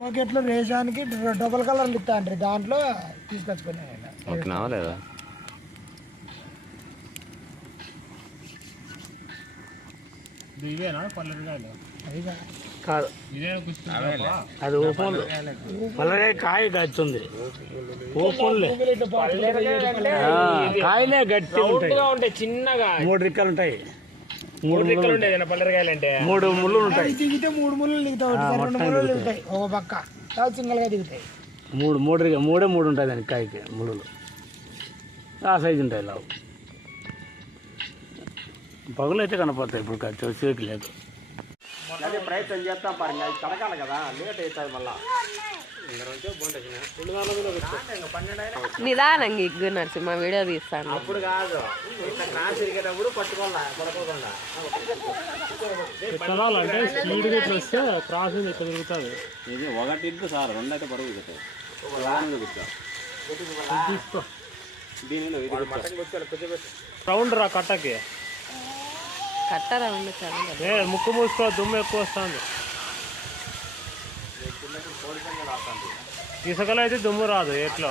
పాకెట్లో రేషానికి డబల్ కలర్లు ఇస్తా అంటారు, దాంట్లో తీసుకొచ్చుకున్నాను. లేదా కాదు, అది ఊపంలు పల్లెకాయ కాయ గచ్చుంది. ఊపంలే కాయలే గట్టి ఉంటాయి, చిన్నగా 3 రిక్కలు ఉంటాయి. 3 రిక్కలు ఉంటాయి పల్లెకాయలంటే. 3 ముళ్ళు ఉంటాయి. దిగితే 3 ముళ్ళు దిగుతాయి, 2 ముళ్ళు దిగుతాయి ఒక పక్క, సింగల్గా దిగుతాయి. 3 ఉంటాయి దానికి కాయకి ముళ్ళు. ఆ సైజు ఉంటాయి. లావు పగులు అయితే కనపడతాయి. ఇప్పుడు చేకి లేదు. అదే ప్రయత్నం చేస్తాం పారు, అది కడగాలి కదా, లేట్ అవుతుంది మళ్ళా. నిదానంగా ఇగ్గు నరసింహ వీడియో తీస్తాను. అప్పుడు కాదు, ఇట్లా క్రాస్ తిరిగేటప్పుడు పట్టుకోవాలా, పడుకోకుండా. అంటే స్పీడ్ గా వస్తే క్రాస్ ఇక్కడ తిరుగుతుంది. ఇది 1 ఇద్దు సార్, 2 అయితే పడుగు తిరుగుతాయి. తీసుకో. దీనిలో రౌండ్ రా కట్టకి. కట్ట రౌండ్ చాలా ముక్కు మూసుకో, దుమ్ము ఎక్కువ వస్తుంది. ఇసుకలో అయితే దుమ్ము రాదు ఎట్లా.